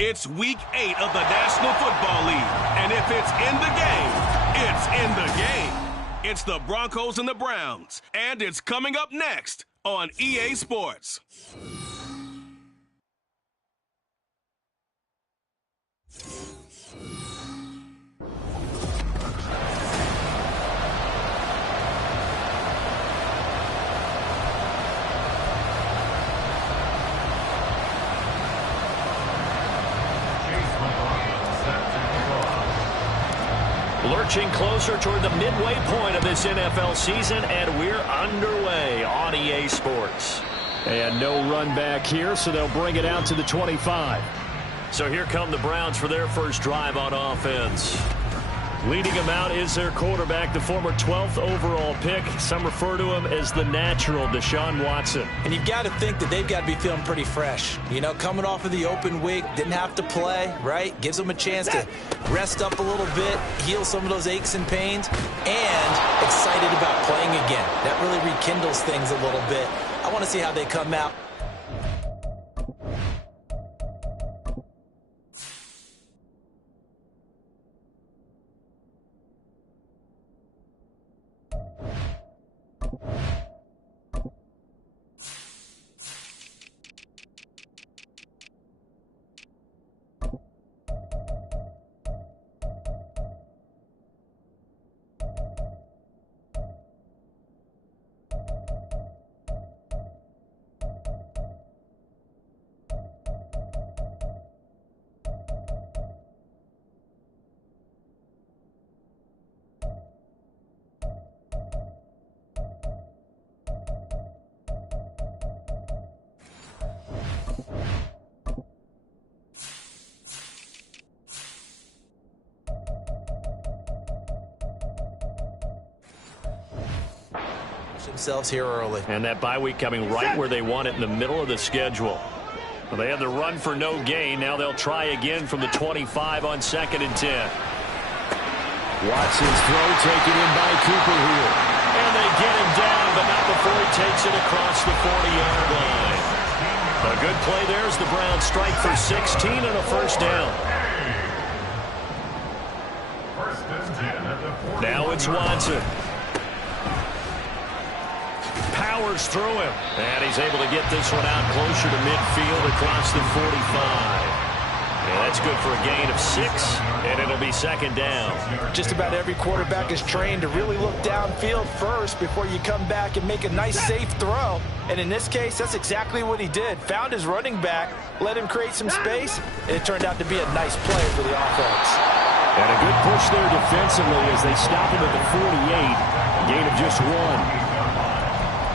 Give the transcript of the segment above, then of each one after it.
It's Week 8 of the National Football League, and if it's in the game, it's in the game. It's the Broncos and the Browns, and it's coming up next on EA Sports. Lurching closer toward the midway point of this NFL season, and we're underway on EA Sports. And no run back here, so they'll bring it out to the 25. So here come the Browns for their first drive on offense. Leading them out is their quarterback, the former 12th overall pick. Some refer to him as the natural, Deshaun Watson. And you've got to think that they've got to be feeling pretty fresh. You know, coming off of the open week, didn't have to play, right? Gives them a chance to rest up a little bit, heal some of those aches and pains, and excited about playing again. That really rekindles things a little bit. I want to see how they come out. Themselves here early. And that bye week coming right where they want it, in the middle of the schedule. Well, they had the run for no gain. Now they'll try again from the 25 on 2nd and 10. Watson's throw taken in by Cooper here. And they get him down, but not before he takes it across the 40-yard line. A good play there as the Browns strike for 16 and a first down. Now it's Watson. Powers through him, and he's able to get this one out closer to midfield across the 45. And that's good for a gain of 6, and it'll be 2nd down. Just about every quarterback is trained to really look downfield first before you come back and make a nice, safe throw. And in this case, that's exactly what he did. Found his running back, let him create some space, and it turned out to be a nice play for the offense. And a good push there defensively as they stop him at the 48. Gain of just 1.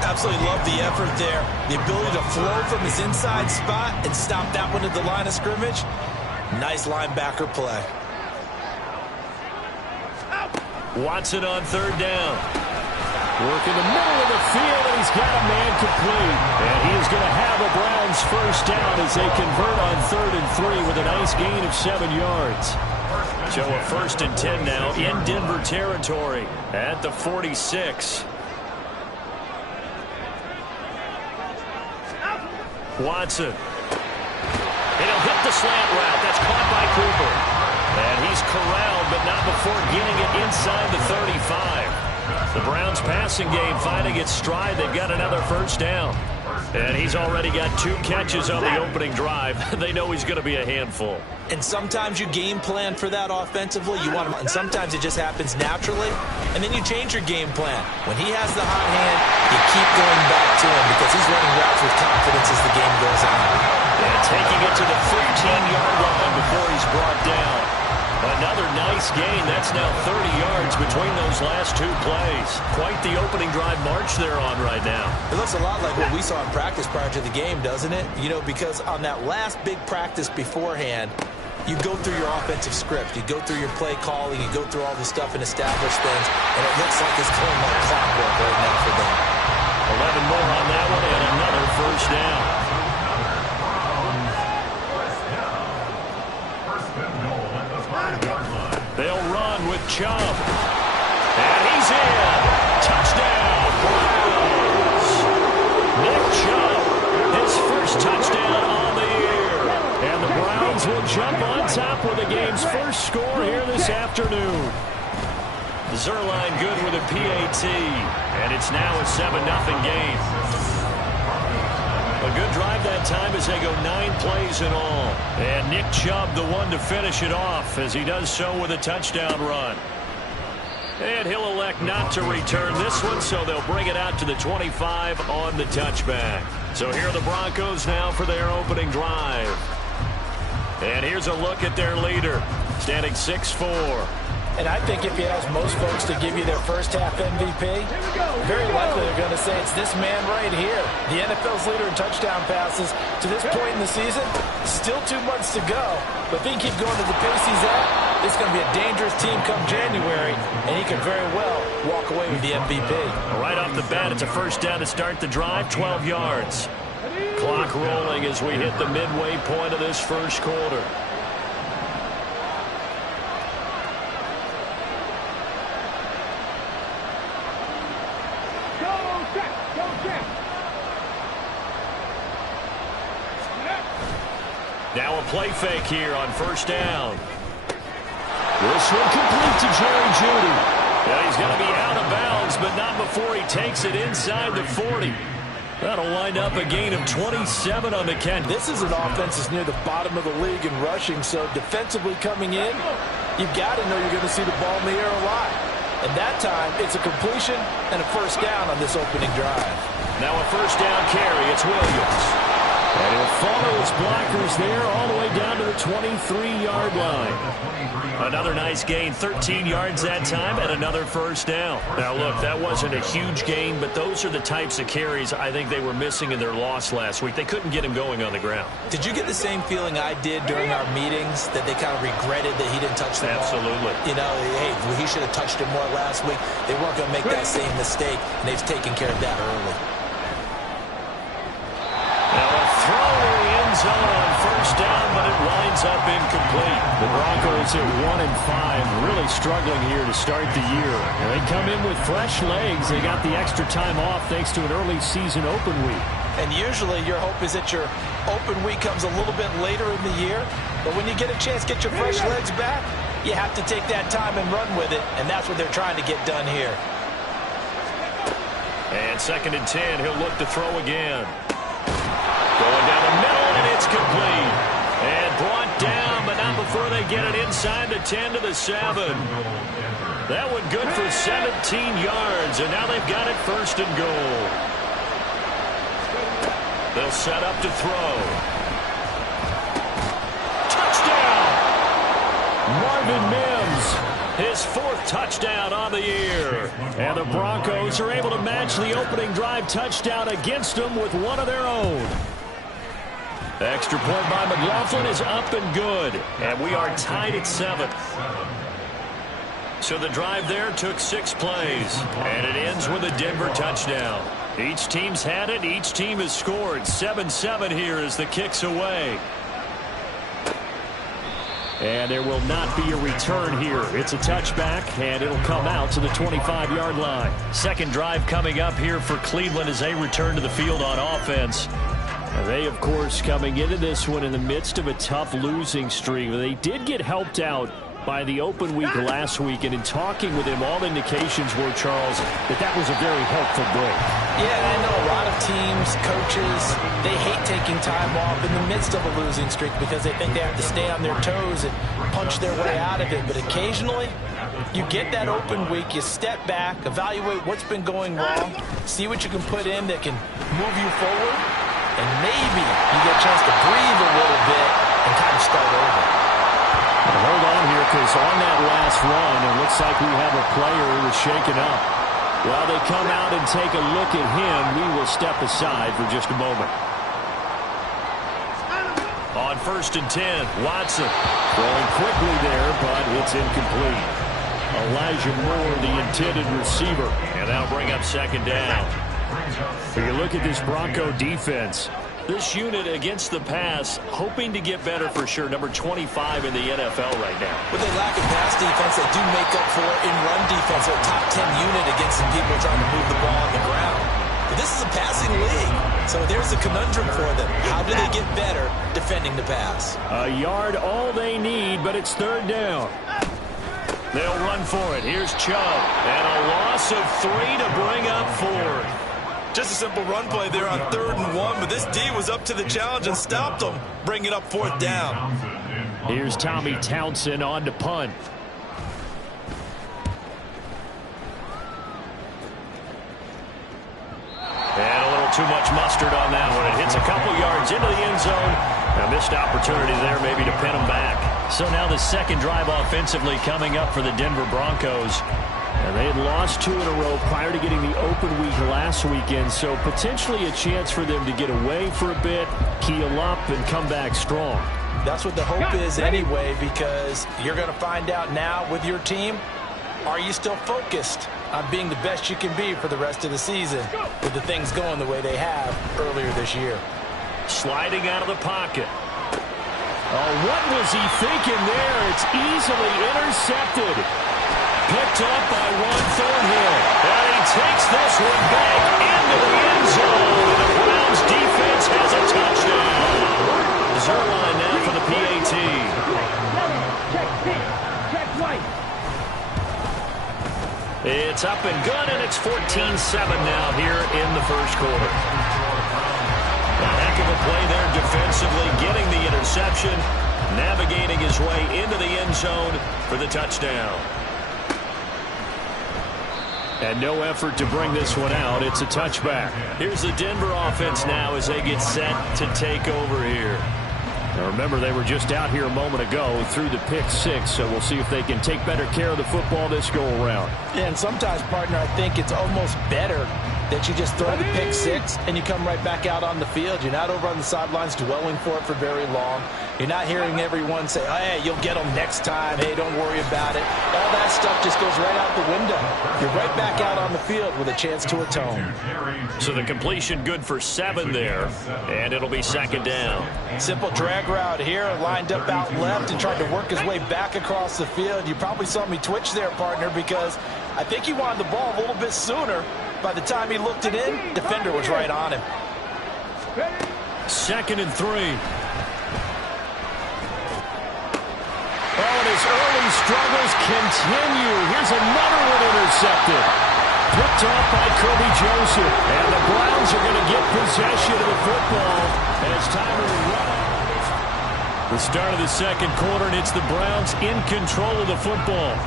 Absolutely love the effort there. The ability to flow from his inside spot and stop that one at the line of scrimmage. Nice linebacker play. Watson on 3rd down. Work in the middle of the field, and he's got a man complete. And he is going to have a Browns first down as they convert on 3rd and 3 with a nice gain of 7 yards. So a 1st and 10 now in Denver territory at the 46. Watson. And he'll hit the slant route. That's caught by Cooper. And he's corralled, but not before getting it inside the 35. The Browns passing game finding its stride. They've got another first down. And he's already got 2 catches on the opening drive. They know he's going to be a handful. And sometimes you game plan for that offensively. You want him, and sometimes it just happens naturally. And then you change your game plan. When he has the hot hand, you keep going back to him because he's running routes with confidence as the game goes on. And taking it to the 15-yard line before he's brought down. Another nice gain. That's now 30 yards between those last 2 plays. Quite the opening drive march they're on right now. It looks a lot like what we saw in practice prior to the game, doesn't it? You know, because on that last big practice beforehand, you go through your offensive script. You go through your play calling. You go through all the stuff and establish things. And it looks like it's going like clockwork right now for them. 11 more on that one and another first down. They'll run with Chubb. And he's in. Touchdown, Browns. Nick Chubb, his first touchdown on the year. And the Browns Browns will jump on top with the game's first score here this afternoon. Zerline good with a PAT, and it's now a 7-0 game. A good drive that time as they go 9 plays in all. And Nick Chubb, the one to finish it off, as he does so with a touchdown run. And he'll elect not to return this one, so they'll bring it out to the 25 on the touchback. So here are the Broncos now for their opening drive. And here's a look at their leader, standing 6'4". And I think if you ask most folks to give you their first half MVP, very likely they're going to say it's this man right here. The NFL's leader in touchdown passes to this point in the season. Still 2 months to go. But if he can keep going to the pace he's at, it's going to be a dangerous team come January, and he could very well walk away with the MVP. Right off the bat, it's a first down to start the drive, 12 yards. Clock rolling as we hit the midway point of this first quarter. Now a play fake here on first down. This one complete to Jerry Jeudy. Well, he's going to be out of bounds, but not before he takes it inside the 40. That'll wind up a gain of 27 on the catch. This is an offense that's near the bottom of the league in rushing, so defensively coming in, you've got to know you're going to see the ball in the air a lot. And that time, it's a completion and a first down on this opening drive. Now a first down carry. It's Williams. And he'll follow his blockers there all the way down to the 23-yard line. Another nice gain, 13 yards that time, and another first down. Now, look, that wasn't a huge gain, but those are the types of carries I think they were missing in their loss last week. They couldn't get him going on the ground. Did you get the same feeling I did during our meetings, that they kind of regretted that he didn't touch the ball? Absolutely. You know, hey, he should have touched it more last week. They weren't going to make that same mistake, and they've taken care of that early. Now a throw to the end zone on first down, but it winds up incomplete. The Broncos at 1-5, really struggling here to start the year. And they come in with fresh legs. They got the extra time off thanks to an early season open week. And usually your hope is that your open week comes a little bit later in the year. But when you get a chance to get your fresh legs back, you have to take that time and run with it. And that's what they're trying to get done here. And 2nd and 10, he'll look to throw again. Going down the middle, and it's complete. And brought down, but not before they get it inside the 10 to the 7. That one good for 17 yards, and now they've got it 1st and goal. They'll set up to throw. Touchdown! Marvin Mims, his 4th touchdown on the year. and the Broncos are able to match the opening drive touchdown against them with one of their own. Extra point by McLaughlin is up and good, and we are tied at 7. So the drive there took 6 plays, and it ends with a Denver touchdown. Each team's had it. Each team has scored. 7-7 here as the kick's away. And there will not be a return here. It's a touchback, and it'll come out to the 25-yard line. Second drive coming up here for Cleveland as they return to the field on offense. They, of course, coming into this one in the midst of a tough losing streak. They did get helped out by the open week last week, and in talking with him, all indications were, Charles, that was a very helpful break. Yeah, I know a lot of teams, coaches, they hate taking time off in the midst of a losing streak because they think they have to stay on their toes and punch their way out of it. But occasionally, you get that open week, you step back, evaluate what's been going wrong, see what you can put in that can move you forward, and maybe you get a chance to breathe a little bit and kind of start over. But hold on here, because on that last run, it looks like we have a player who was shaken up. While they come out and take a look at him, we will step aside for just a moment. On 1st and 10, Watson. Throwing quickly there, but it's incomplete. Elijah Moore, the intended receiver. And that'll bring up 2nd down. When you look at this Bronco defense, this unit against the pass, hoping to get better for sure. Number 25 in the NFL right now. What they lack in pass defense, they do make up for in run defense. They're a top 10 unit against some people trying to move the ball on the ground. This is a passing league, so there's a conundrum for them. How do they get better defending the pass? A yard all they need, but it's third down. They'll run for it. Here's Chubb. And a loss of 3 to bring up 4. Just a simple run play there on 3rd and 1, but this D was up to the challenge and stopped them, bringing up 4th down. Here's Tommy Townsend on to punt. And a little too much mustard on that one. It hits a couple yards into the end zone. A missed opportunity there maybe to pin them back. So now the second drive offensively coming up for the Denver Broncos. And they had lost 2 in a row prior to getting the open week last weekend. So potentially a chance for them to get away for a bit, keel up, and come back strong. That's what the hope is anyway, because you're going to find out now with your team, are you still focused on being the best you can be for the rest of the season with the things going the way they have earlier this year? Sliding out of the pocket. Oh, what was he thinking there? It's easily intercepted. Picked up by Ron Thornhill. And he takes this one back into the end zone. And the Browns defense has a touchdown. Zerline now for the PAT. It's up and good, and it's 14-7 now here in the first quarter. A heck of a play there defensively, getting the interception, navigating his way into the end zone for the touchdown. And no effort to bring this one out. It's a touchback. Here's the Denver offense now as they get set to take over here. Now remember, they were just out here a moment ago through the pick 6, so we'll see if they can take better care of the football this go-around. Yeah, and sometimes, partner, I think it's almost better that you just throw the pick 6 and you come right back out on the field. You're not over on the sidelines dwelling for it for very long. You're not hearing everyone say, oh, hey, you'll get them next time. Hey, don't worry about it. All that stuff just goes right out the window. You're right back out on the field with a chance to atone. So the completion good for 7 there, and it'll be second down. Simple drag route here, lined up out left and tried to work his way back across the field. You probably saw me twitch there, partner, because I think he wanted the ball a little bit sooner. By the time he looked it in, defender was right on him. 2nd and 3. Oh, and his early struggles continue. Here's another one intercepted. Picked off by Kirby Joseph. And the Browns are going to get possession of the football as time to run out. The start of the second quarter, and it's the Browns in control of the football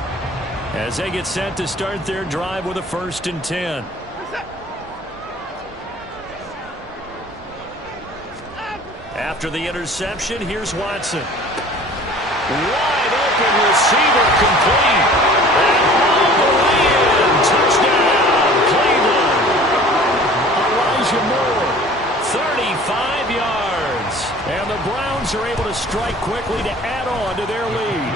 as they get set to start their drive with a 1st and 10. After the interception, here's Watson. Wide open receiver complete. And all the way in. Touchdown, Cleveland. Elijah Moore, 35 yards. And the Browns are able to strike quickly to add on to their lead.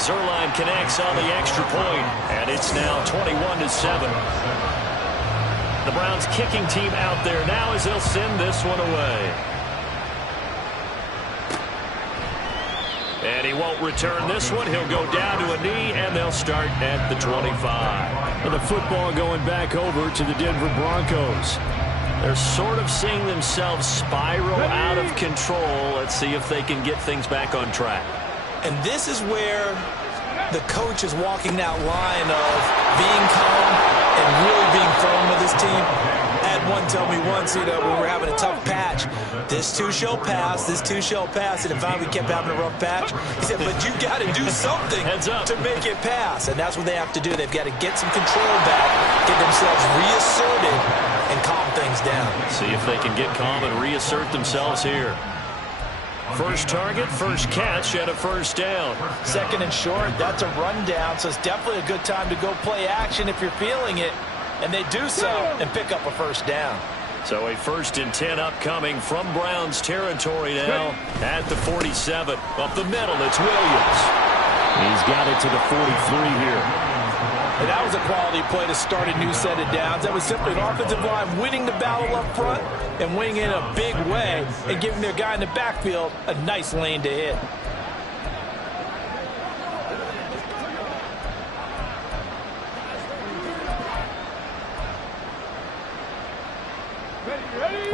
Zerline connects on the extra point, and it's now 21-7. The Browns kicking team out there now as they'll send this one away. And he won't return this one. He'll go down to a knee, and they'll start at the 25. And the football going back over to the Denver Broncos. They're sort of seeing themselves spiral out of control. Let's see if they can get things back on track. And this is where the coach is walking that line of being calm and really being firm with his team. I had one tell me once, when we were having a tough patch, this too shall pass, this too shall pass, and if finally we kept having a rough patch, he said, but you got to do something to make it pass, and that's what they have to do. They've got to get some control back, get themselves reasserted, and calm things down. See if they can get calm and reassert themselves here. First target, first catch, and a 1st down. 2nd and short, that's a rundown, so it's definitely a good time to go play action if you're feeling it. And they do so and pick up a 1st down. So a 1st and 10 upcoming from Browns territory now at the 47. Up the middle, it's Williams. He's got it to the 43 here. And that was a quality play to start a new set of downs. That was simply an offensive line winning the battle up front and winning in a big way and giving their guy in the backfield a nice lane to hit.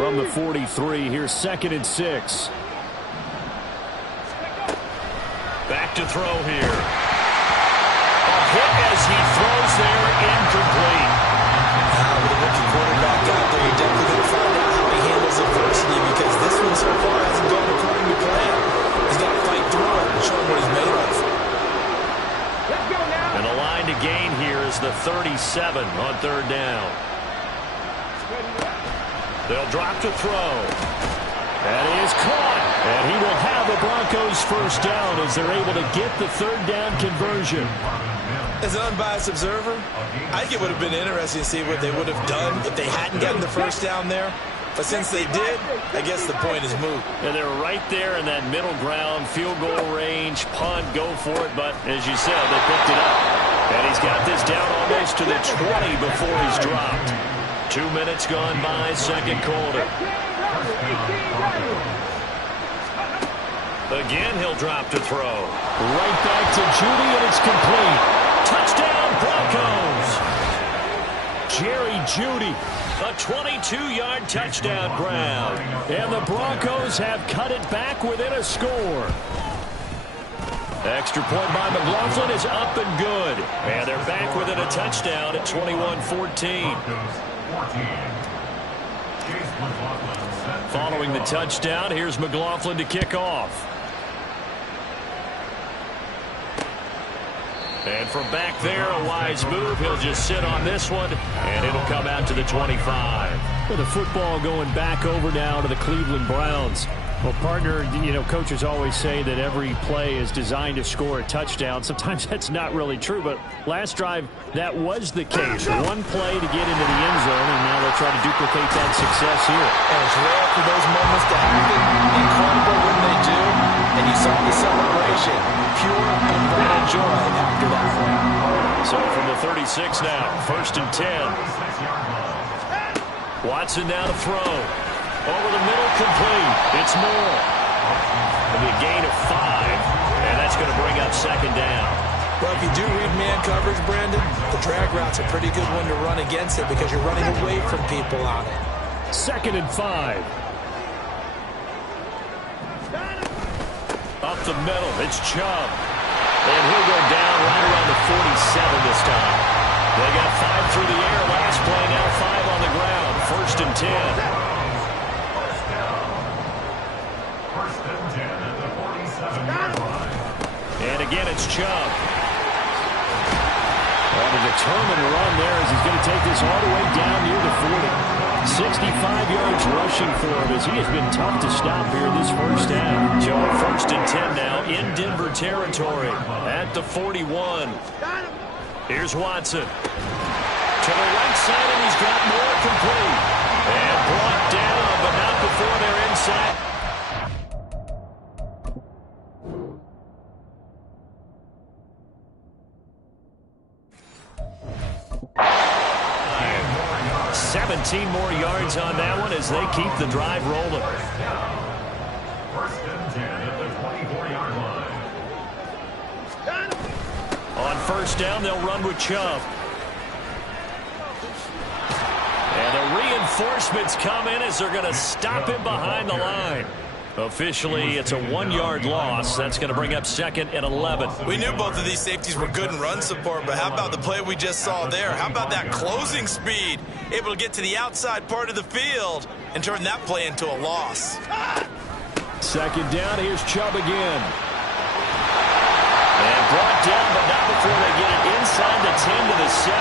From the 43, here's 2nd and 6. Back to throw here. A hit as he throws there, incomplete. With a rookie quarterback out there, you're definitely going to find out how he handles adversity, because this one so far hasn't gone according to plan. He's got to fight through it and show him what he's made of. And the line to gain here is the 37 on 3rd down. They'll drop to throw. That is caught. And he will have the Broncos first down as they're able to get the 3rd down conversion. As an unbiased observer, I think it would have been interesting to see what they would have done if they hadn't gotten the first down there. But since they did, I guess the point is moot. And they're right there in that middle ground, field goal range, punt, go for it. But as you said, they picked it up. And he's got this down almost to the 20 before he's dropped. 2 minutes gone by, 2nd quarter. Again, he'll drop to throw. Right back to Judy, and it's complete. Touchdown, Broncos! Jerry Judy, a 22-yard touchdown grab. And the Broncos have cut it back within a score. Extra point by McLaughlin is up and good. And they're back within a touchdown at 21-14. Following the touchdown, here's McLaughlin to kick off. And from back there, a wise move. He'll just sit on this one, and it'll come out to the 25. With the football going back over now to the Cleveland Browns. Well, partner, you know, coaches always say that every play is designed to score a touchdown. Sometimes that's not really true, but last drive, that was the case. One play to get into the end zone, and now they'll try to duplicate that success here. And it's rare for those moments to happen. Incredible when they do. And you saw the celebration. Pure, unbridled joy after that one. So from the 36 now, 1st and 10. Watson now to throw. Over the middle, complete. It's Moore. It'll be a gain of 5, and that's going to bring up 2nd down. Well, if you do read man coverage, Brandon, the drag route's a pretty good one to run against it because you're running away from people on it. 2nd and 5. Up the middle, it's Chubb. And he'll go down right around the 47 this time. They got 5 through the air last play, now 5 on the ground. 1st and 10. And again, it's Chubb. On a determined run there as he's going to take this all the way down near the 40. 65 yards rushing for him as he has been tough to stop here this first half. So 1st and 10 now in Denver territory at the 41. Here's Watson. To the right side, and he's got more complete. And brought down, but not before they're inside. 17 more yards on that one as they keep the drive rolling. 1st and 10 at the 24-yard line. On 1st down, they'll run with Chubb. And the reinforcements come in as they're going to stop him behind the line. Officially, it's a 1-yard loss. That's going to bring up 2nd and 11. We knew both of these safeties were good in run support, but how about the play we just saw there? How about that closing speed? Able to get to the outside part of the field and turn that play into a loss. 2nd down, here's Chubb again. And brought down, but not before they get it inside the 10 to the 7.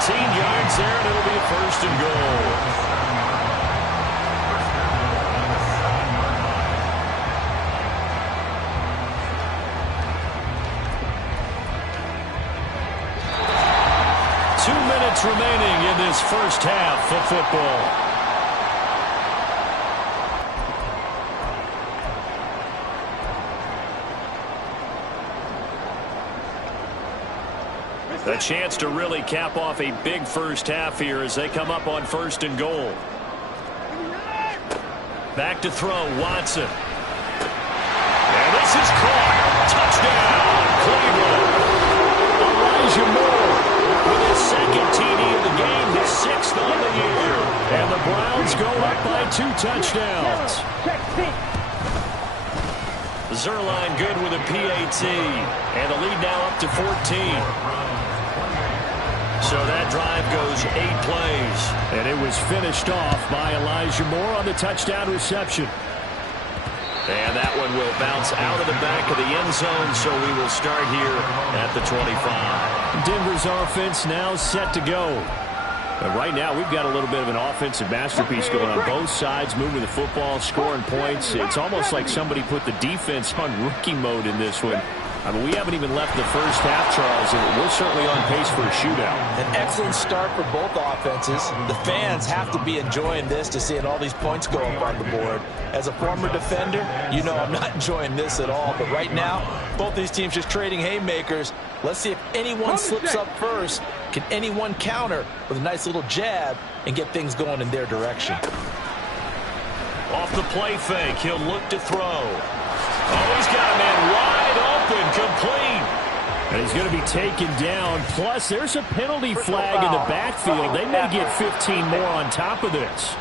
18 yards there, and it'll be a 1st and goal. Remaining in this first half of football. A chance to really cap off a big first half here as they come up on 1st and goal. Back to throw, Watson. And this is caught. Touchdown, Cleveland. Elijah Moore with his 2nd TD of the game, his 6th on the year. And the Browns go up by 2 touchdowns. Zerline good with a PAT. And the lead now up to 14. So that drive goes 8 plays. And it was finished off by Elijah Moore on the touchdown reception. And that one will bounce out of the back of the end zone, so we will start here at the 25. Denver's offense now set to go. And right now, we've got a little bit of an offensive masterpiece going on both sides, moving the football, scoring points. It's almost like somebody put the defense on rookie mode in this one. I mean, we haven't even left the first half, Charles, and we're certainly on pace for a shootout. An excellent start for both offenses. The fans have to be enjoying this to seeing all these points go up on the board. As a former defender, you know I'm not enjoying this at all. But right now, both these teams just trading haymakers. Let's see if anyone slips up first. Can anyone counter with a nice little jab and get things going in their direction? Off the play fake, he'll look to throw. Oh, he's got a man wide open, complete. And he's going to be taken down. Plus, there's a penalty flag in the backfield. They may get 15 more on top of this.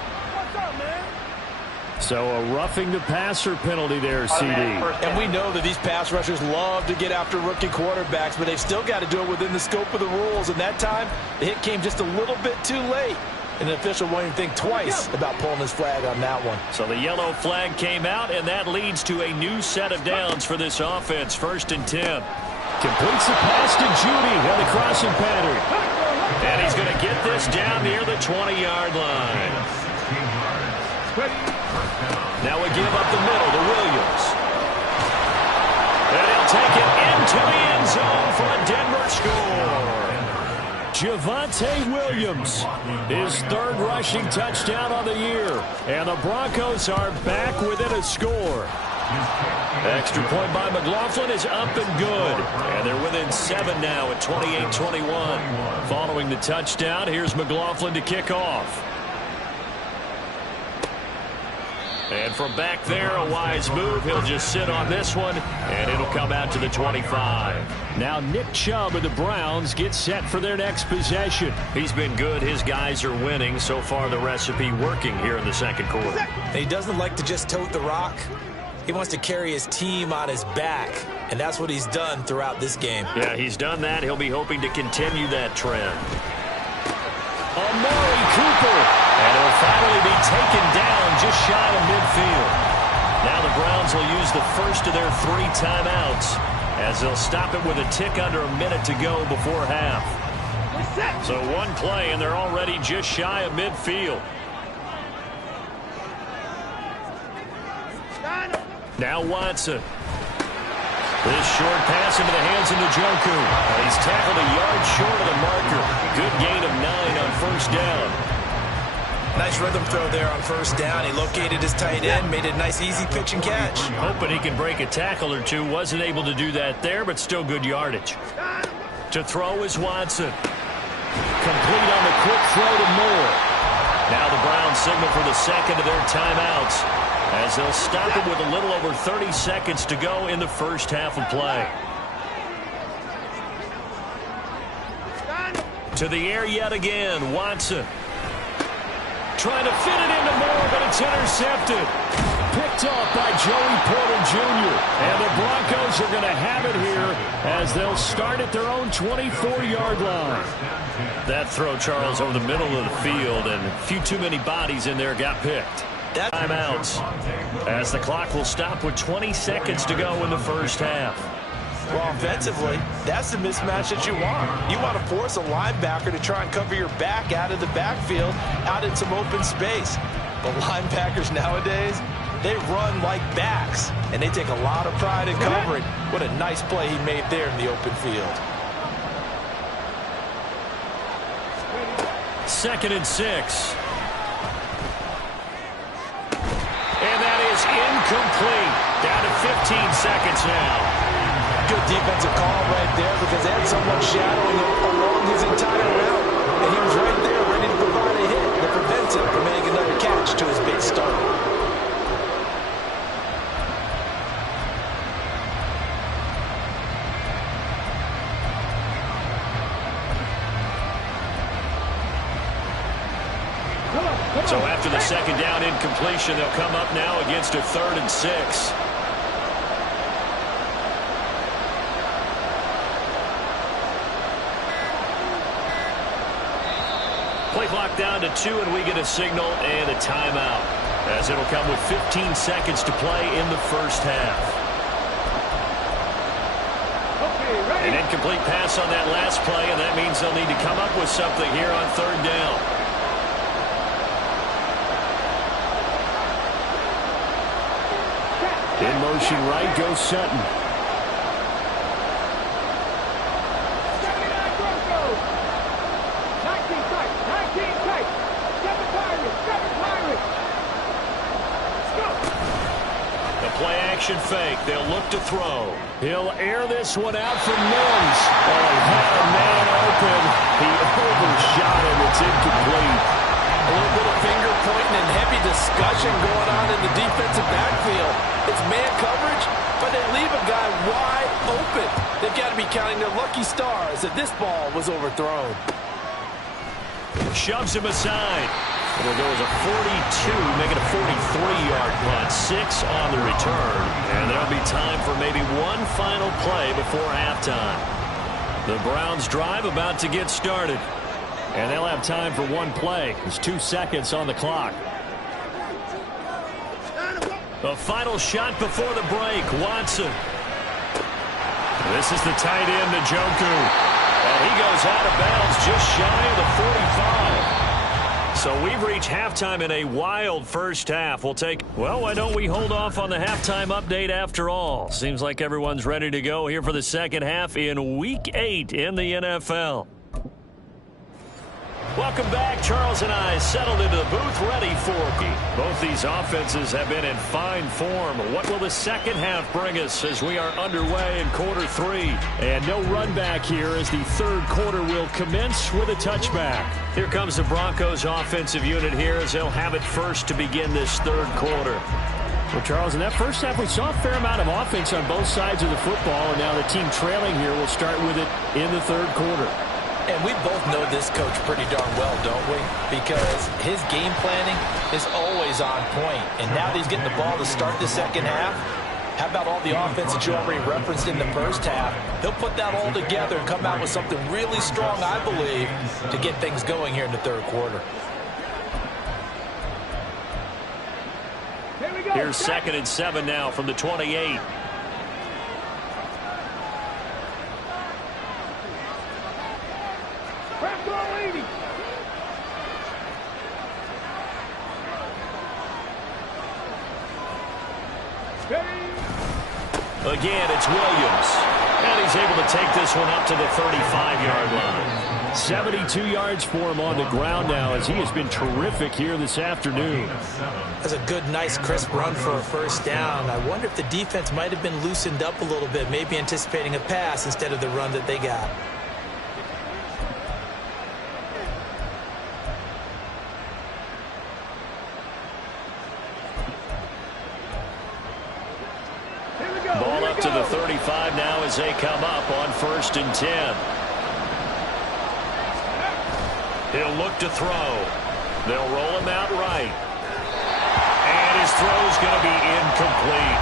So a roughing the passer penalty there, CD. And we know that these pass rushers love to get after rookie quarterbacks, but they've still got to do it within the scope of the rules. And that time, the hit came just a little bit too late. And the official won't even think twice about pulling his flag on that one. So the yellow flag came out, and that leads to a new set of downs for this offense. 1st and 10. Completes the pass to Judy on the crossing pattern. And he's going to get this down near the 20-yard line. Now we give up the middle to Williams. And he'll take it into the end zone for a Denver score. Javonte Williams, his 3rd rushing touchdown on the year. And the Broncos are back within a score. Extra point by McLaughlin is up and good. And they're within 7 now at 28-21. Following the touchdown, here's McLaughlin to kick off. And from back there, a wise move. He'll just sit on this one, and it'll come out to the 25. Now Nick Chubb of the Browns gets set for their next possession. He's been good. His guys are winning. So far, the recipe working here in the 2nd quarter. He doesn't like to just tote the rock. He wants to carry his team on his back, and that's what he's done throughout this game. Yeah, he's done that. He'll be hoping to continue that trend. Amari Cooper. And he'll finally be taken down just shy of midfield. Now the Browns will use the first of their 3 timeouts as they'll stop it with a tick under a minute to go before half. So 1 play, and they're already just shy of midfield. Now Watson. This short pass into the hands of Njoku. He's tackled a yard short of the marker. Good gain of 9 on 1st down. Nice rhythm throw there on 1st down. He located his tight end, made a nice easy pitch and catch. Hoping he can break a tackle or two. Wasn't able to do that there, but still good yardage. To throw is Watson. Complete on the quick throw to Moore. Now the Browns signal for the 2nd of their timeouts as they'll stop it with a little over 30 seconds to go in the first half of play. To the air yet again, Watson. Trying to fit it into Moore, but it's intercepted. Picked off by Joey Porter Jr. And the Broncos are going to have it here as they'll start at their own 24-yard line. That throw, Charles, over the middle of the field, and a few too many bodies in there got picked. Timeouts as the clock will stop with 20 seconds to go in the first half. Well, offensively, that's the mismatch that you want. You want to force a linebacker to try and cover your back out of the backfield, out in some open space. But linebackers nowadays, they run like backs, and they take a lot of pride in covering. What a nice play he made there in the open field. 2nd and 6. And that is incomplete. Down to 15 seconds now. Good defensive call right there because they had someone shadowing him along his entire route. And he was right there ready to provide a hit that prevents him from making another catch to his big start. So after the second down incompletion, they'll come up now against a 3rd and 6. Play clock down to 2, and we get a signal and a timeout, as it'll come with 15 seconds to play in the first half. An incomplete pass on that last play, and that means they'll need to come up with something here on 3rd down. In motion right goes Sutton. Play action fake. They'll look to throw. He'll air this one out for Mims. Oh, he had a man open. He overshot him. It's incomplete. A little bit of finger pointing and heavy discussion going on in the defensive backfield. It's man coverage, but they leave a guy wide open. They've got to be counting their lucky stars that this ball was overthrown. Shoves him aside. It'll go as a 42, make it a 43-yard punt. 6 on the return. And there'll be time for maybe one final play before halftime. The Browns drive about to get started. And they'll have time for one play. There's 2 seconds on the clock. The final shot before the break. Watson. This is the tight end, Njoku. And he goes out of bounds just shy of the 45. So we've reached halftime in a wild first half. Well, why don't we hold off on the halftime update after all? Seems like everyone's ready to go here for the second half in Week 8 in the NFL. Welcome back. Charles and I settled into the booth ready for you. Both these offenses have been in fine form. What will the second half bring us as we are underway in quarter 3? And no run back here as the 3rd quarter will commence with a touchback. Here comes the Broncos offensive unit here as they'll have it first to begin this 3rd quarter. Well, Charles, in that first half, we saw a fair amount of offense on both sides of the football, and now the team trailing here will start with it in the 3rd quarter. And we both know this coach pretty darn well, don't we? Because his game planning is always on point. And now that he's getting the ball to start the second half, how about all the offense that you already referenced in the first half? He'll put that all together and come out with something really strong, I believe, to get things going here in the 3rd quarter. Here's 2nd and 7 now from the 28. Again, it's Williams. And he's able to take this one up to the 35-yard line. 72 yards for him on the ground now as he has been terrific here this afternoon. That's a good, nice, crisp run for a first down. I wonder if the defense might have been loosened up a little bit, maybe anticipating a pass instead of the run that they got. Ball up to the 35 now as they come up on 1st and 10. He'll look to throw. They'll roll him out right. And his throw's going to be incomplete.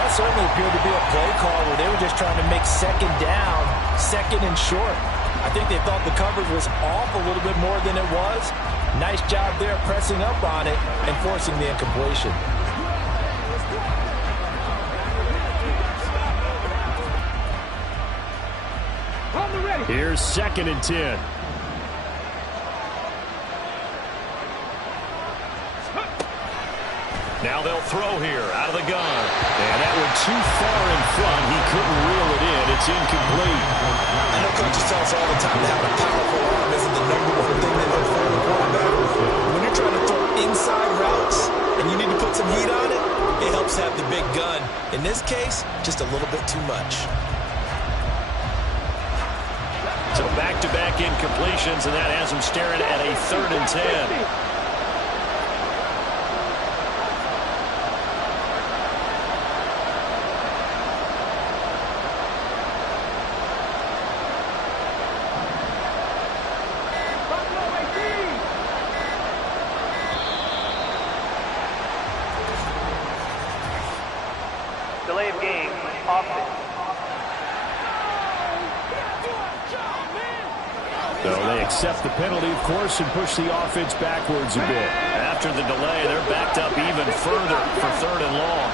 That certainly appeared to be a play call where they were just trying to make 2nd down, 2nd and short. I think they thought the coverage was off a little bit more than it was. Nice job there pressing up on it and forcing the incompletion. Here's 2nd and 10. Now they'll throw here out of the gun. And that one too far in front. He couldn't reel it in. It's incomplete. I know coaches tell us all the time that having a powerful arm isn't the number one thing they look for in a quarterback. When you're trying to throw inside routes and you need to put some heat on it, it helps have the big gun. In this case, just a little bit too much. So back-to-back incompletions, and that has him staring at a 3rd and 10. Delay of game, offense. So they accept the penalty, of course, and push the offense backwards a bit. After the delay, they're backed up even further for 3rd and long.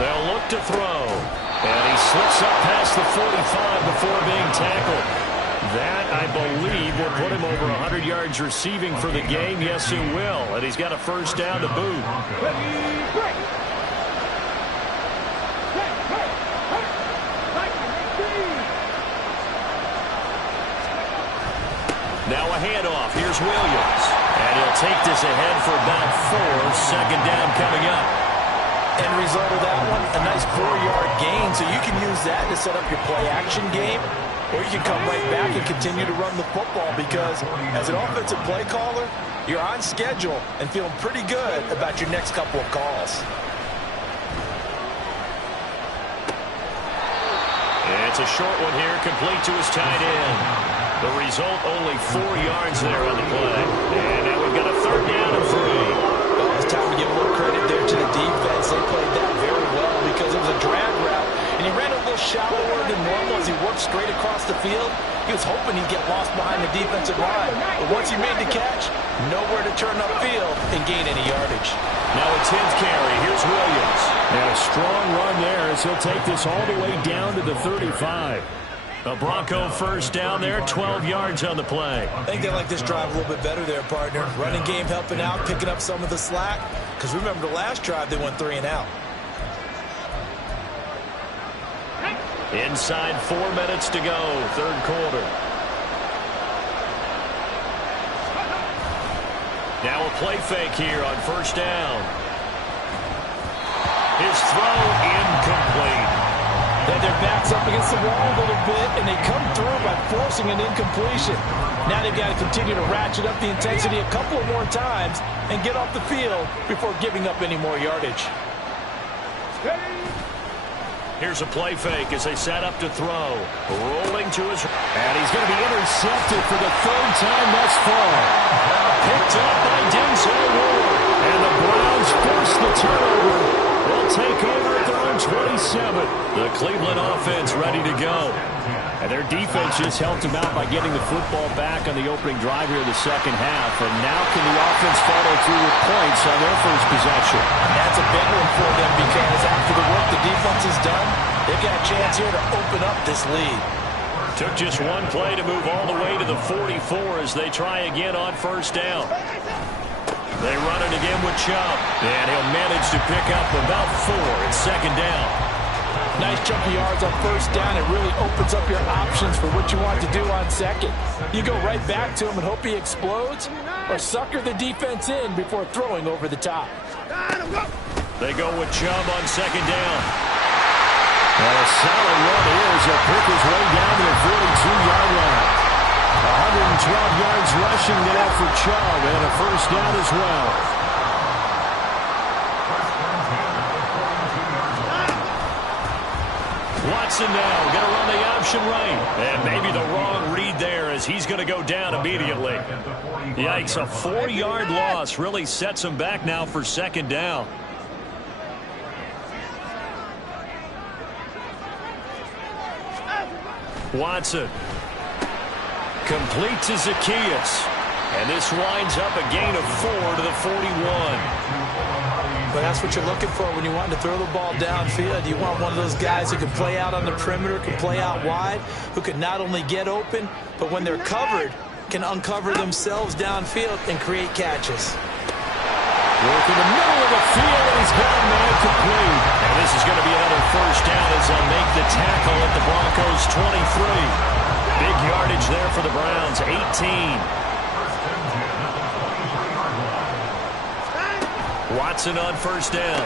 They'll look to throw. And he slips up past the 45 before being tackled. That, I believe, will put him over 100 yards receiving for the game. Yes, it will. And he's got a first down to boot. Now a handoff. Here's Williams. And he'll take this ahead for about 4. 2nd down coming up. End result of that one, a nice 4-yard gain. So you can use that to set up your play-action game, or you can come right back and continue to run the football because as an offensive play caller, you're on schedule and feeling pretty good about your next couple of calls. It's a short one here, complete to his tight end. The result, only 4 yards there on the play. And now we've got a 3rd down and 3. Well, it's time to give a little credit there to the defense. They played that very well because it was a drag route, and he ran a little shallower than normal as he worked straight across the field. He was hoping he'd get lost behind the defensive line. But once he made the catch, nowhere to turn upfield and gain any yardage. Now a 10th carry. Here's Williams. And a strong run there as he'll take this all the way down to the 35. A Bronco first down there, 12 yards on the play. I think they like this drive a little bit better there, partner. Running game helping out, picking up some of the slack. Because remember the last drive, they went 3 and out. Inside 4 minutes to go, 3rd quarter. Now a play fake here on 1st down. His throw incomplete. Then their backs up against the wall a little bit, and they come through by forcing an incompletion. Now they've got to continue to ratchet up the intensity a couple of more times and get off the field before giving up any more yardage. Here's a play fake as they set up to throw. Rolling to his... And he's going to be intercepted for the 3rd time thus far. Picked up by Denzel Ward. And the Browns force the turnover. They'll take over at their own 27. The Cleveland offense ready to go. And their defense just helped them out by getting the football back on the opening drive here in the 2nd half. And now can the offense follow through with points on their first possession? And that's a big one for them because after the work the defense has done, they've got a chance here to open up this lead. Took just one play to move all the way to the 44 as they try again on 1st down. They run it again with Chubb. And he'll manage to pick up about 4 at 2nd down. Nice chunk of yards on 1st down. It really opens up your options for what you want to do on 2nd. You go right back to him and hope he explodes or sucker the defense in before throwing over the top. They go with Chubb on 2nd down. And a solid run here as he'll pick his way down to the 42-yard line. 112 yards rushing now for Chubb and a 1st down as well. Watson now going to run the option right. And maybe the wrong read there as he's going to go down immediately. Yikes, a 4-yard loss really sets him back now for 2nd down. Watson. Complete to Zacchaeus. And this winds up a gain of 4 to the 41. But that's what you're looking for when you want to throw the ball downfield. You want one of those guys who can play out on the perimeter, can play out wide, who can not only get open, but when they're covered, can uncover themselves downfield and create catches. Work in the middle of the field, and he's got a man complete. And this is going to be another 1st down as they'll make the tackle at the Broncos 23. Big yardage there for the Browns, 18. Watson on 1st down.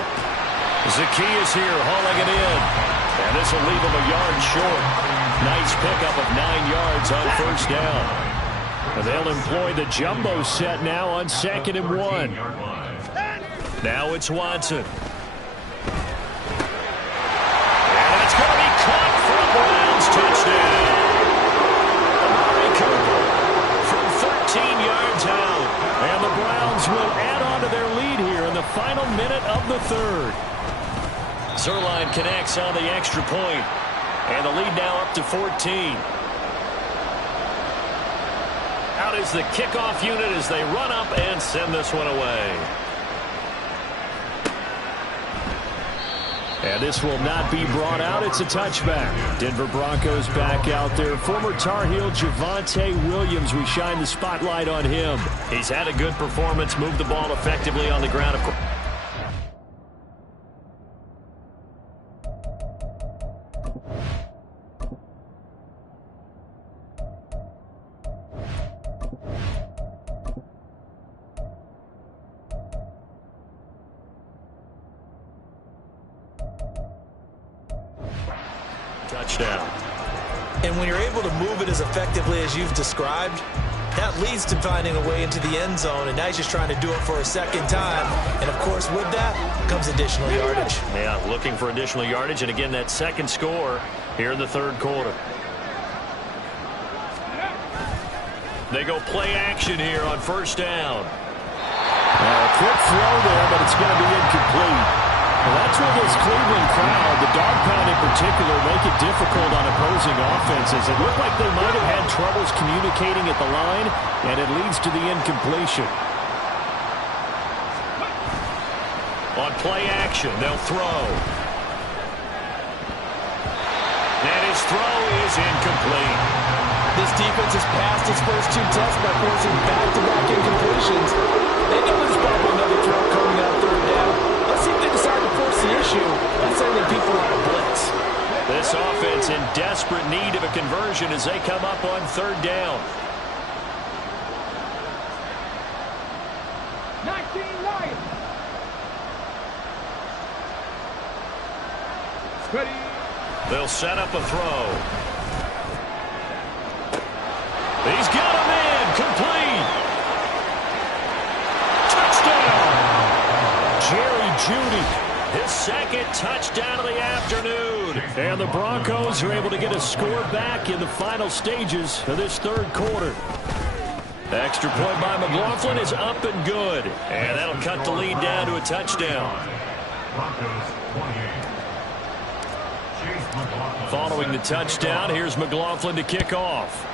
Zacchaeus here hauling it in. And this will leave him a yard short. Nice pickup of 9 yards on 1st down. And they'll employ the jumbo set now on 2nd and 1. Now it's Watson. And it's going to be caught for a Browns touchdown. Amari Cooper from 13 yards out. And the Browns will add on to their lead here in the final minute of the third. Zerline connects on the extra point, and the lead now up to 14. Out is the kickoff unit as they run up and send this one away. And this will not be brought out. It's a touchback. Denver Broncos back out there. Former Tar Heel Javonte Williams, we shine the spotlight on him. He's had a good performance, moved the ball effectively on the ground. Of course. Touchdown. And when you're able to move it as effectively as you've described, that leads to finding a way into the end zone, and now he's just trying to do it for a second time. And, of course, with that comes additional yardage. Yeah, looking for additional yardage, and again, that second score here in the third quarter. They go play action here on first down. A quick throw there, but it's going to be incomplete. Well, that's where this Cleveland crowd, the dog pound in particular, make it difficult on opposing offenses. It looked like they might have had troubles communicating at the line, and it leads to the incompletion. On play action, they'll throw. And his throw is incomplete. This defense has passed its first two tests by forcing back-to-back incompletions. They know there's probably another throw coming out third down. Let's see if they decide to force the issue by sending people on a blitz. This offense in desperate need of a conversion as they come up on third down. 19-9. Ready. They'll set up a throw. He's got him in. Complete. Touchdown. Jerry Jeudy. His second touchdown of the afternoon. And the Broncos are able to get a score back in the final stages of this third quarter. Extra point by McLaughlin is up and good. And that'll cut the lead down to a touchdown. Following the touchdown, here's McLaughlin to kick off.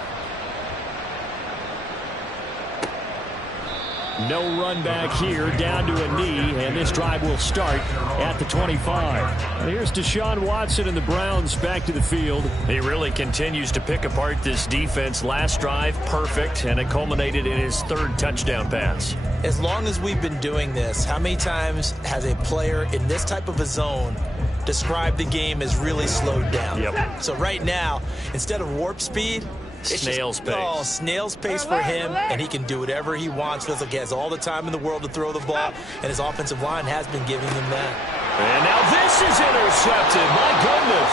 No run back here, down to a knee, and this drive will start at the 25. And here's Deshaun Watson and the Browns back to the field. He really continues to pick apart this defense. Last drive, perfect, and it culminated in his third touchdown pass. As long as we've been doing this, how many times has a player in this type of a zone described the game as really slowed down? Yep. So right now, instead of warp speed, snail's pace. Oh, snail's pace for him, and he can do whatever he wants. Feels like he has all the time in the world to throw the ball, and his offensive line has been giving him that. And now this is intercepted. My goodness.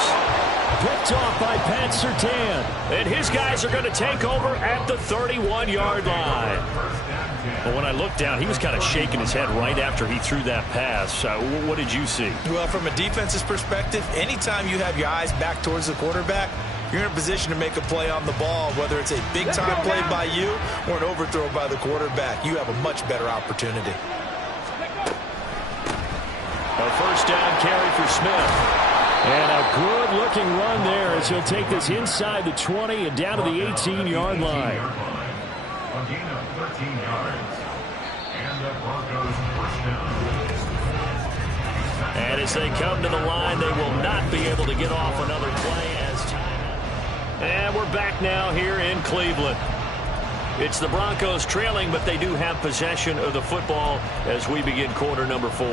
Picked off by Pat Surtain. And his guys are going to take over at the 31-yard line. But when I looked down, he was kind of shaking his head right after he threw that pass. What did you see? Well, from a defense's perspective, anytime you have your eyes back towards the quarterback, you're in a position to make a play on the ball, whether it's a big-time play by you or an overthrow by the quarterback. You have a much better opportunity. A first down carry for Smith. And a good-looking run there as he'll take this inside the 20 and down to the 18-yard line. A gain of 13 yards. And the Broncos first down. And as they come to the line, they will not be able to get off another play as time. And we're back now here in Cleveland. It's the Broncos trailing, but they do have possession of the football as we begin quarter number 4.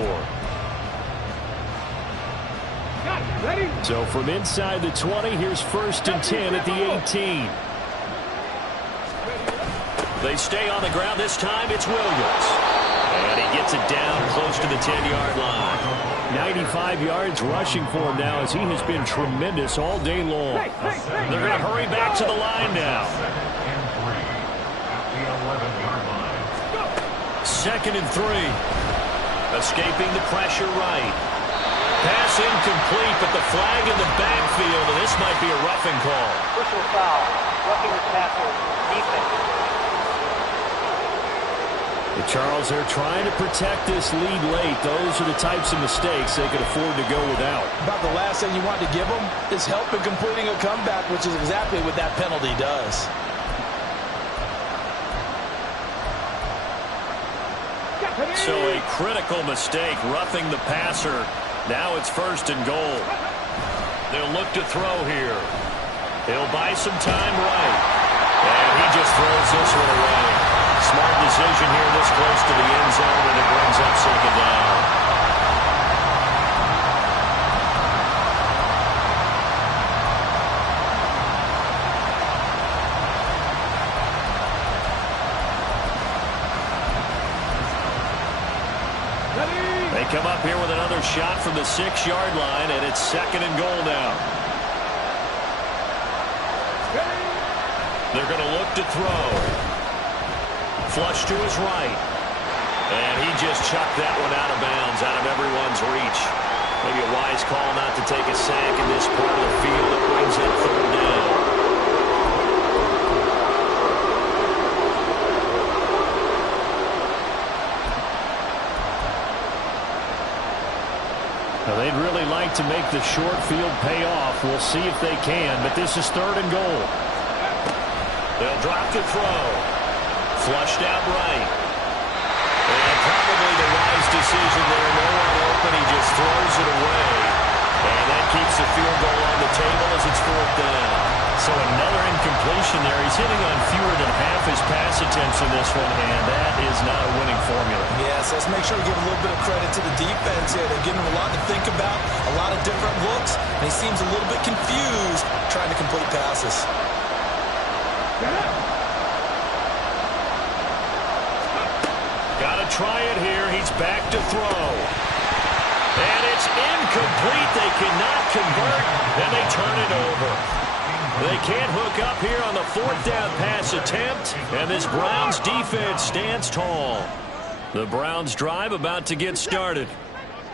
Ready. So from inside the 20, here's 1st and 10 at the 18. They stay on the ground. This time it's Williams. And he gets it down close to the 10-yard line. 95 yards rushing for him now as he has been tremendous all day long. They're going to hurry back to the line now. 2nd and 3. Escaping the pressure right. Pass incomplete, but the flag in the backfield, and this might be a roughing call. Personal foul. Roughing the passer. Defense. Charles, they're trying to protect this lead late. Those are the types of mistakes they could afford to go without. About the last thing you want to give them is help in completing a comeback, which is exactly what that penalty does. So a critical mistake, roughing the passer. Now it's 1st and goal. They'll look to throw here. He'll buy some time right. And he just throws this one away. Smart decision here this close to the end zone, and it brings up 2nd down. They come up here with another shot from the 6-yard line, and it's 2nd and goal now. They're going to look to throw. Flush to his right. And he just chucked that one out of bounds, out of everyone's reach. Maybe a wise call not to take a sack in this part of the field. It brings up 3rd down. Now, they'd really like to make the short field pay off. We'll see if they can, but this is 3rd and goal. They'll drop to throw. Flushed out right. And probably the wise decision there. No one open. He just throws it away. And that keeps the field goal on the table as it's 4th down. So another incompletion there. He's hitting on fewer than half his pass attempts in this one, and that is not a winning formula. Yes, let's make sure we give a little bit of credit to the defense here. They're giving him a lot to think about, a lot of different looks, and he seems a little bit confused trying to complete passes. Got to try it here. He's back to throw. And it's incomplete. They cannot convert, and they turn it over. They can't hook up here on the 4th down pass attempt, and this Browns defense stands tall. The Browns drive about to get started.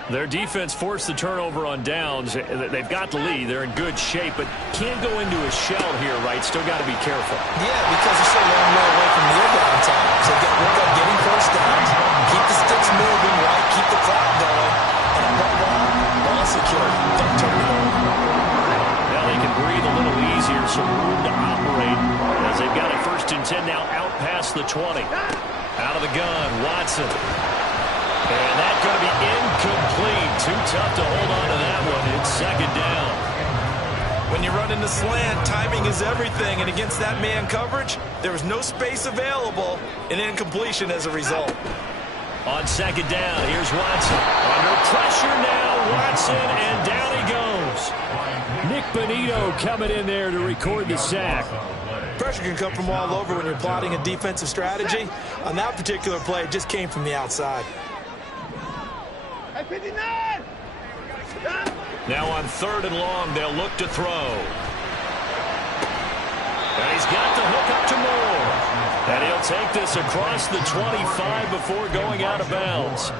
Their defense forced the turnover on downs. They've got the lead. They're in good shape, but can't go into a shell here, right? Still got to be careful. Yeah, because they're so long way away from the down time. So work on getting 1st downs, keep the sticks moving, right? Keep the clock going, and ball secure. Don't turn it over. Now they can breathe a little easier, some room to operate as they've got a 1st and 10 now out past the 20. Out of the gun, Watson. And that's going to be incomplete. Too tough to hold on to that one. It's 2nd down. When you run in the slant, timing is everything. And against that man coverage, there was no space available, and incompletion as a result. On 2nd down, here's Watson. Under pressure now, Watson, and down he goes. Nick Bonito coming in there to record the sack. Pressure can come from all over when you're plotting a defensive strategy. On that particular play, it just came from the outside. Now on 3rd and long, they'll look to throw. And he's got the hook up to Moore. And he'll take this across the 25 before going out of bounds.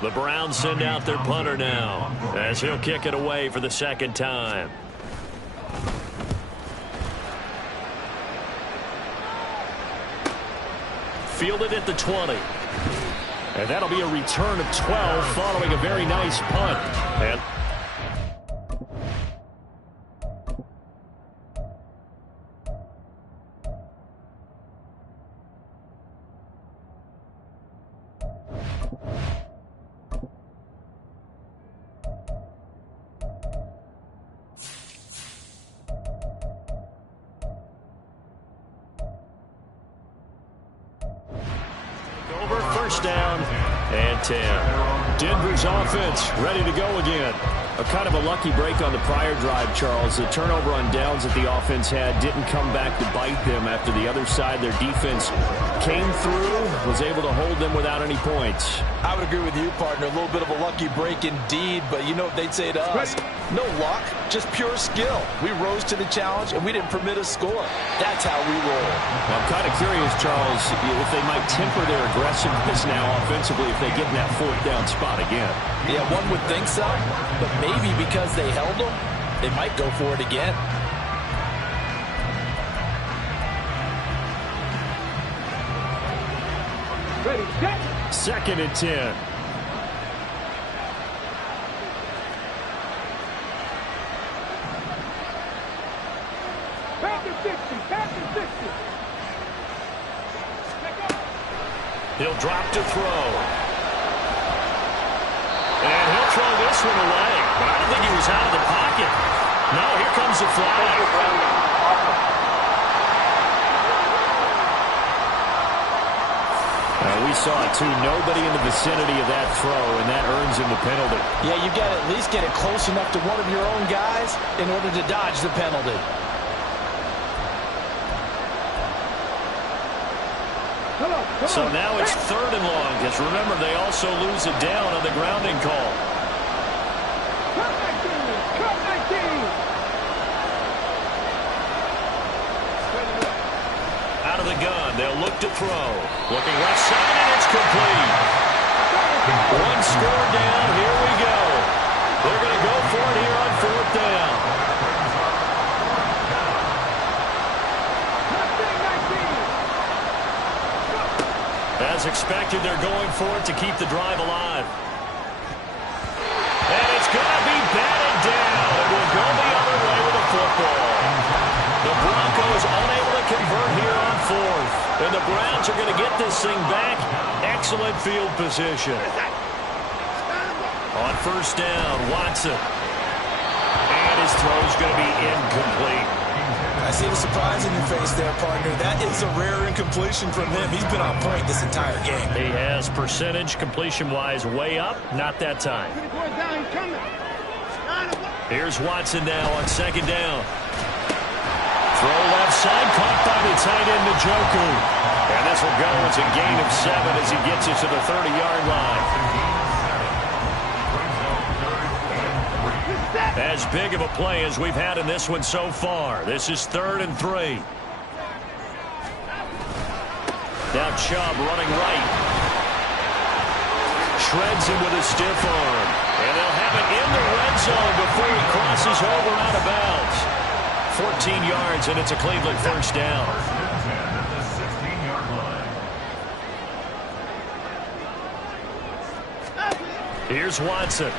The Browns send out their punter now as he'll kick it away for the 2nd time. Fielded at the 20. And that'll be a return of 12 following a very nice punt. And over 1st down and 10. Denver's offense ready to go again. A kind of a lucky break on the prior drive, Charles. The turnover on downs that the offense had didn't come back to bite them after the other side. Their defense came through, was able to hold them without any points. I would agree with you, partner. A little bit of a lucky break indeed, but you know what they'd say to us? No luck, just pure skill. We rose to the challenge, and we didn't permit a score. That's how we roll. I'm kind of curious, Charles, if they might temper their aggressiveness now offensively if they get in that 4th down spot again. Yeah, one would think so, but maybe because they held them, they might go for it again. Ready, set. 2nd and 10. Back to 60. Back to 60. He'll drop to throw. And he'll throw this one away. But I don't think he was out of the pocket. No, here comes the flag. We saw it too. Nobody in the vicinity of that throw, and that earns him the penalty. Yeah, you've got to at least get it close enough to one of your own guys in order to dodge the penalty. So now it's 3rd and long, because remember, they also lose it down on the grounding call. Cut 19. Cut 19. Out of the gun, they'll look to throw. Looking left side, and it's complete. 1 score down, here we go. They're going to go for it here on 4th down. As expected, they're going for it to keep the drive alive. And it's going to be batted down. It will go the other way with the football. The Broncos unable to convert here on 4th. And the Browns are going to get this thing back. Excellent field position. On 1st down, Watson. And his throw's going to be incomplete. I see the surprise in your face there, partner. That is a rare incompletion from him. He's been on point this entire game. He has percentage completion-wise way up. Not that time. Here's Watson now on 2nd down. Throw left side, caught by the tight end, Njoku. And this will go as a gain of 7 as he gets it to the 30-yard line. As big of a play as we've had in this one so far. This is 3rd and 3. Now Chubb running right. Shreds him with a stiff arm. And they'll have it in the red zone before he crosses over out of bounds. 14 yards, and it's a Cleveland 1st down. Here's Watson.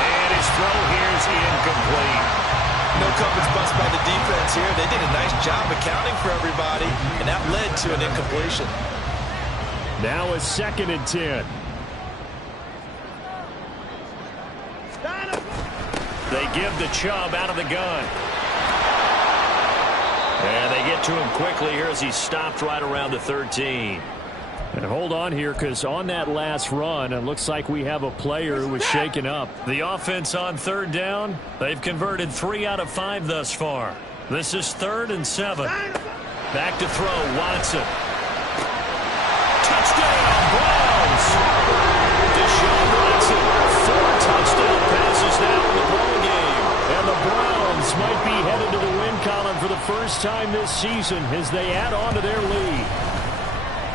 And his throw here is incomplete. No coverage bust by the defense here. They did a nice job accounting for everybody, and that led to an incompletion. Now a 2nd and 10. They give the Chubb out of the gun. And they get to him quickly here as he stopped right around the 13. And hold on here, because on that last run, it looks like we have a player who was shaken up. The offense on 3rd down, they've converted 3 out of 5 thus far. This is 3rd and 7. Back to throw, Watson. Touchdown, Browns! Deshaun Watson, 4 touchdown passes now in the ballgame. And the Browns might be headed to the win column for the first time this season as they add on to their lead.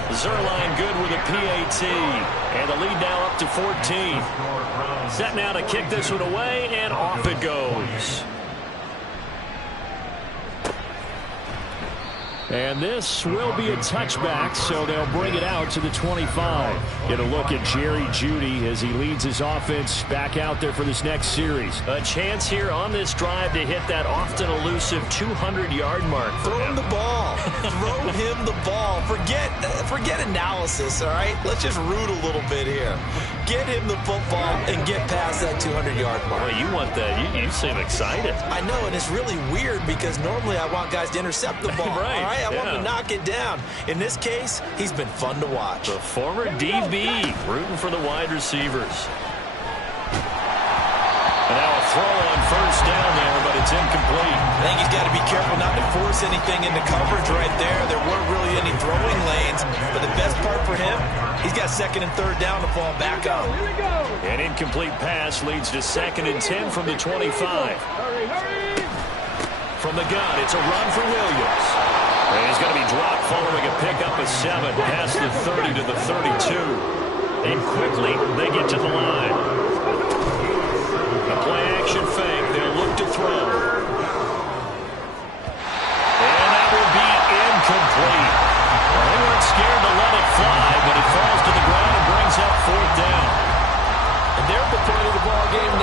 Zerline good with a PAT. And the lead now up to 14. Set now to kick this one away, and off it goes. And this will be a touchback, so they'll bring it out to the 25. Get a look at Jerry Jeudy as he leads his offense back out there for this next series. A chance here on this drive to hit that often elusive 200-yard mark. Throw him the ball. Throw him the ball. Forget analysis, all right? Let's just root a little bit here. Get him the football and get past that 200-yard mark. Well, you want that. You seem excited. I know, and it's really weird because normally I want guys to intercept the ball. Right. All right? I want him to knock it down. In this case, he's been fun to watch. The former DB rooting for the wide receivers. And now a throw on 1st down there, but it's incomplete. I think he's got to be careful not to force anything into coverage right there. There weren't really any throwing lanes, but the best part for him, he's got 2nd and 3rd down to fall back on. An incomplete pass leads to 2nd and 10 from the 25. From the gun, it's a run for Williams. And he's going to be dropped following a pickup of 7 past the 30 to the 32. And quickly, they get to the line. A play-action fake. They'll look to throw. And that will be incomplete. Well, they weren't focal point of the ball game